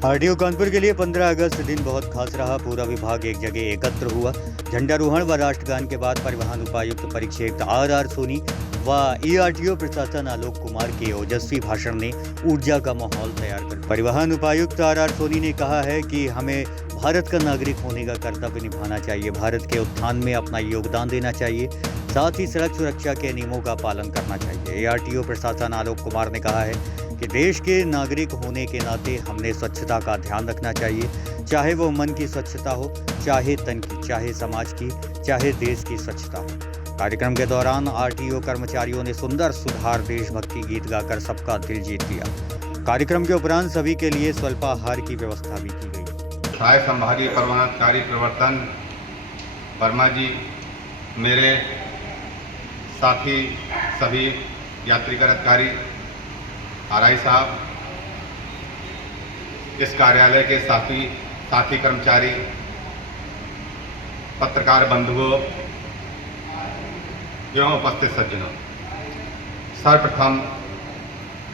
RTO Kanpur के लिए 15 अगस्त दिन बहुत खास रहा। पूरा विभाग एक जगह एकत्र हुआ। झंडारोहण व राष्ट्रगान के बाद परिवहन उपायुक्त परिक्षेत्र आर सोनी व ईआरटीओ प्रशासन आलोक कुमार के ओजस्वी भाषण ने ऊर्जा का माहौल तैयार कर परिवहन उपायुक्त आर सोनी ने कहा है कि हमें भारत का नागरिक होने का कर्तव्य निभाना चाहिए, भारत के उत्थान में अपना योगदान देना चाहिए, साथ ही सड़क सुरक्षा के नियमों का पालन करना चाहिए। एआरटीओ प्रशासन आलोक कुमार ने कहा है कि देश के नागरिक होने के नाते हमने स्वच्छता का ध्यान रखना चाहिए, चाहे वो मन की स्वच्छता हो, चाहे तन की, चाहे समाज की, चाहे देश की स्वच्छता हो। कार्यक्रम के दौरान आरटीओ कर्मचारियों ने सुंदर सुधार देशभक्ति गीत गाकर सबका दिल जीत लिया। कार्यक्रम के उपरांत सभी के लिए स्वल्पाहार की व्यवस्था भी की गई। सहायक संभागीय परिवहनाधिकारी प्रवर्तन वर्मा जी, मेरे साथी सभी यात्रीकर अधिकारी, आरआई साहब, इस कार्यालय के साथी कर्मचारी, पत्रकार बंधुओं एवं उपस्थित सज्जनों, सर्वप्रथम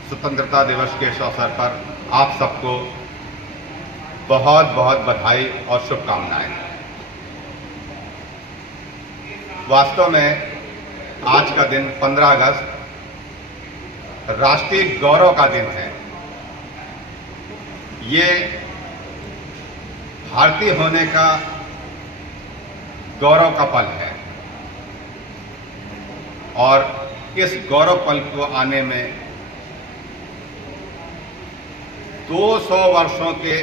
स्वतंत्रता दिवस के इस अवसर पर आप सबको बहुत बहुत बधाई और शुभकामनाएं। वास्तव में आज का दिन 15 अगस्त राष्ट्रीय गौरव का दिन है। ये भारतीय होने का गौरव का पल है और इस गौरव पल को आने में 200 वर्षों के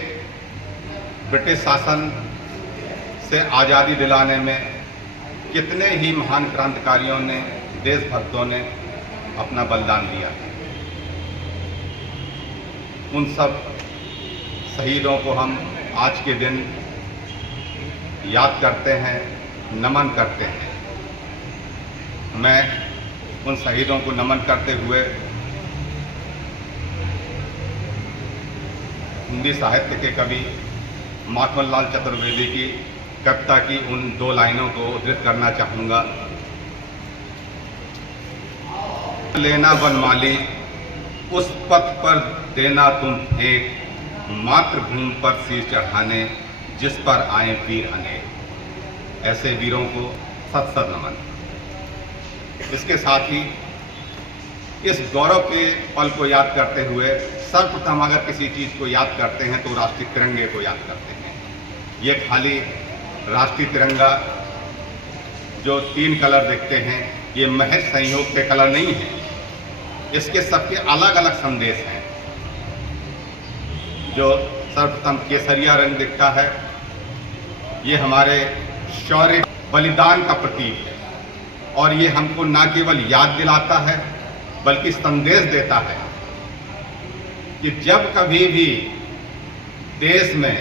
ब्रिटिश शासन से आज़ादी दिलाने में कितने ही महान क्रांतिकारियों ने, देशभक्तों ने अपना बलिदान दिया। उन सब शहीदों को हम आज के दिन याद करते हैं, नमन करते हैं। मैं उन शहीदों को नमन करते हुए हिंदी साहित्य के कवि माखनलाल चतुर्वेदी की कविता की उन 2 लाइनों को उद्धृत करना चाहूँगा। लेना वनमाली, उस पथ पर देना तुम फेंक, मातृभूमि पर सिर चढ़ाने जिस पर आए वीर अनेक। ऐसे वीरों को सत सत नमन। इसके साथ ही इस गौरव के पल को याद करते हुए सर्वप्रथम अगर किसी चीज़ को याद करते हैं तो राष्ट्रीय तिरंगे को याद करते हैं। ये खाली राष्ट्रीय तिरंगा जो 3 कलर दिखते हैं, ये महज संयोग के कलर नहीं हैं। इसके सबके अलग अलग संदेश हैं। जो सर्वप्रथम केसरिया रंग दिखता है, ये हमारे शौर्य बलिदान का प्रतीक है और ये हमको न केवल याद दिलाता है बल्कि संदेश देता है कि जब कभी भी देश में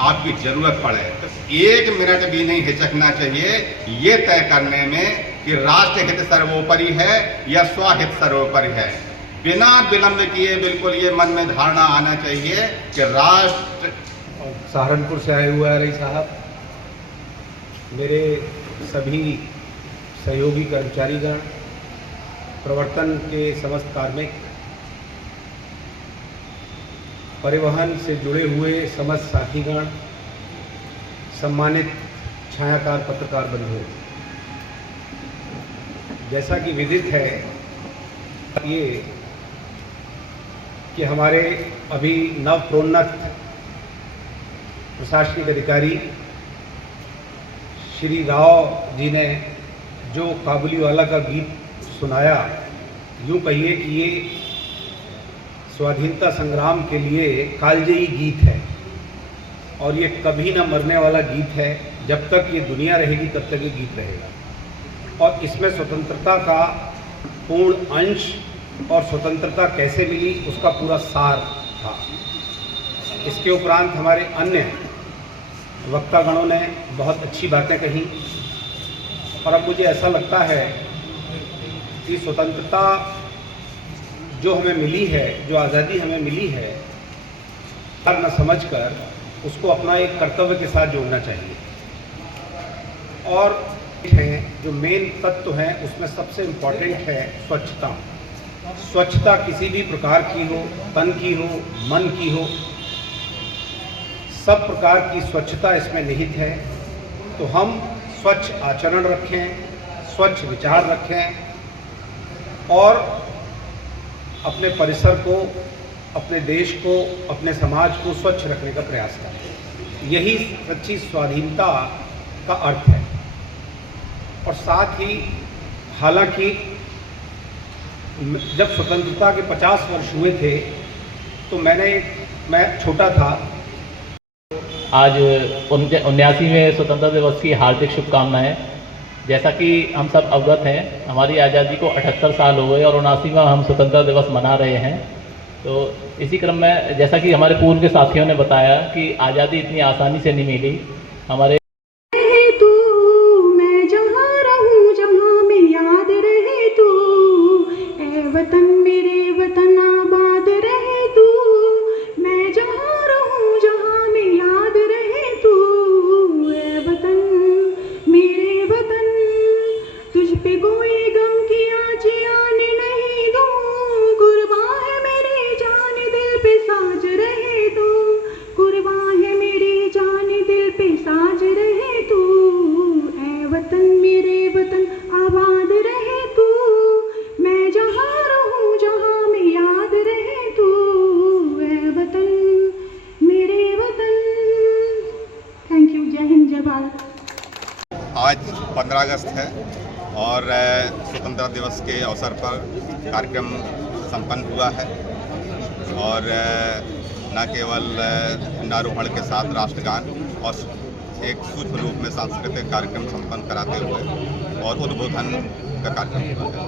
आपकी जरूरत पड़े तो 1 मिनट भी नहीं हिचकना चाहिए ये तय करने में कि राष्ट्र हित सर्वोपरि है या स्वहित सर्वोपरि है। बिना विलंब किए बिल्कुल ये मन में धारणा आना चाहिए कि राष्ट्र। सहारनपुर से आए हुए आरआई साहब, मेरे सभी सहयोगी कर्मचारीगण, प्रवर्तन के समस्त कार्मिक, परिवहन से जुड़े हुए समस्त साथीगण, सम्मानित छायाकार पत्रकार बंधु, जैसा कि विदित है ये कि हमारे अभी नव प्रोन्नत प्रशासनिक अधिकारी श्री राव जी ने जो काबुलीवाला का गीत सुनाया, यूँ कहिए कि ये स्वाधीनता संग्राम के लिए कालजयी गीत है और ये कभी ना मरने वाला गीत है। जब तक ये दुनिया रहेगी तब तक ये गीत रहेगा और इसमें स्वतंत्रता का पूर्ण अंश और स्वतंत्रता कैसे मिली उसका पूरा सार था। इसके उपरांत हमारे अन्य वक्तागणों ने बहुत अच्छी बातें कही और अब मुझे ऐसा लगता है कि स्वतंत्रता जो हमें मिली है, जो आज़ादी हमें मिली है, हर न समझकर उसको अपना एक कर्तव्य के साथ जोड़ना चाहिए। और जो मेन तत्व हैं उसमें सबसे इम्पॉर्टेंट है स्वच्छता। स्वच्छता किसी भी प्रकार की हो, तन की हो, मन की हो, सब प्रकार की स्वच्छता इसमें निहित है। तो हम स्वच्छ आचरण रखें, स्वच्छ विचार रखें और अपने परिसर को, अपने देश को, अपने समाज को स्वच्छ रखने का प्रयास करें। यही सच्ची स्वाधीनता का अर्थ है। और साथ ही हालांकि जब स्वतंत्रता के 50 वर्ष हुए थे तो मैं छोटा था। आज 79वें स्वतंत्रता दिवस की हार्दिक शुभकामनाएं। जैसा कि हम सब अवगत हैं, हमारी आज़ादी को 78 साल हो गए और 79वां हम स्वतंत्रता दिवस मना रहे हैं। तो इसी क्रम में जैसा कि हमारे पूर्व के साथियों ने बताया कि आज़ादी इतनी आसानी से नहीं मिली। हमारे वतन मेरे वतन आबाद रहे तू, मैं जहाँ रहूँ जहाँ में याद रहे तू। ऐ वतन मेरे वतन, तुझ पे कोई गम की आँच आने नहीं दूँ। कुर्बान है मेरी जान दिल पे साज रहे तू, कुर्बान है मेरी जान दिल पे साज रहे तू। ऐ वतन मेरे वतन आबाद रहे तू, मैं जहाँ रहूँ जहाँ में याद रहे तू। ऐ वतन मेरे वतन। Thank you. जय हिंद, जय भारत। आज 15 अगस्त है और स्वतंत्रता दिवस के अवसर पर कार्यक्रम संपन्न हुआ है और न केवल झंडारोहण के साथ राष्ट्रगान और एक सूक्ष्म रूप में सांस्कृतिक कार्यक्रम संपन्न कराते हुए और उद्बोधन का कार्यक्रम हुआ है।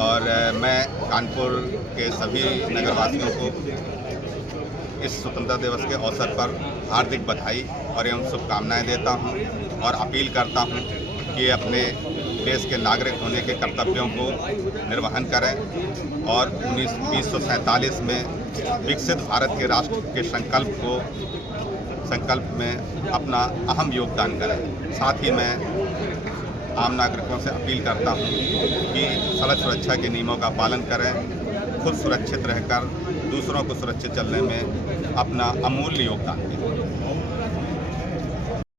और मैं कानपुर के सभी नगरवासियों को इस स्वतंत्रता दिवस के अवसर पर हार्दिक बधाई और एवं शुभकामनाएं देता हूं और अपील करता हूं कि अपने देश के नागरिक होने के कर्तव्यों को निर्वहन करें और 1947 में विकसित भारत के राष्ट्र के संकल्प में अपना अहम योगदान करें। साथ ही मैं आम नागरिकों से अपील करता हूं कि सड़क सुरक्षा के नियमों का पालन करें, खुद सुरक्षित रहकर दूसरों को सुरक्षित चलने में अपना अमूल्य योगदान दें।